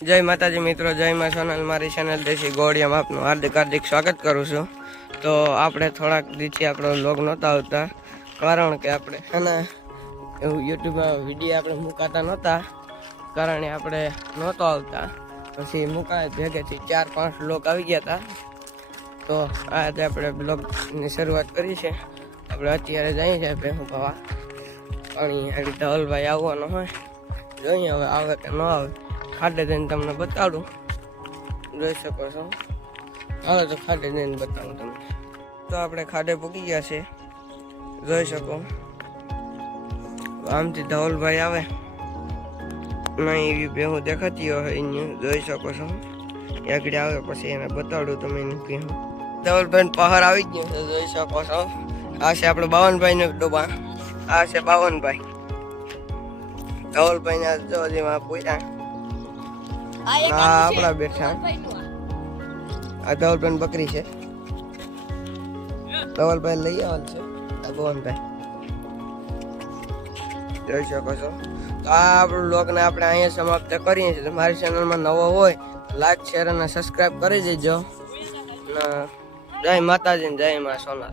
જય માતાજી મિત્રો, જય માં સોનલ, મારી ચેનલ દેશી ગોળિયામાં આપનું હાર્દિક સ્વાગત કરું છું। તો આપણે થોડાક દિવસથી આપણો વ્લોગ નહોતા આવતા, કારણ કે આપણે એવું યુટ્યુબમાં વિડીયો આપણે મુકાતા નહોતા, કારણે આપણે નહોતો આવતા। પછી મુકાય ભેગેથી 4-5 વ્લોગ આવી ગયા હતા। તો આજે આપણે બ્લોગની શરૂઆત કરી છે। આપણે અત્યારે જઈએ છીએ ભેહું ખાવા પાણી હાડી ધવલભાઈ આવવાનો હોય, જોઈએ હવે આવે કે ન આવે। ખાડે જઈને તમને બતાડું, જોઈ શકો છો। હાલો તો ખાડે જઈને બતાવું તમને। તો આપણે ખાડે પૂકી ગયા છે, જોઈ શકો। આમથી ધવલભાઈ આવે નહીં એવી ભેહું દેખાતી હોય અહીંયા, જોઈ શકો છો। આગળ આવે પછી એને બતાડું તમે એની ભેહું। ધવલભાઈ પહાડ આવી ગયો છે, જોઈ શકો છો। આ છે આપણે બાવનભાઈ ને ડોબા, આ છે બાવનભાઈ। ધવલભાઈ ને જો જેમાં પૂછ્યા આપડા બેઠા। આ ધવલભાઈ બકરી છે, ધવલભાઈ લઈ આવેલ છે આ ભવનભાઈ, જોઈ શકો છો। તો આ આપણું વ્લોગ ને આપણે અહીંયા સમાપ્ત કરીએ છીએ। મારી ચેનલમાં નવો હોય લાઈક, શેર અને સબસ્ક્રાઇબ કરી દેજો। જય માતાજી, જય માં સોનલ।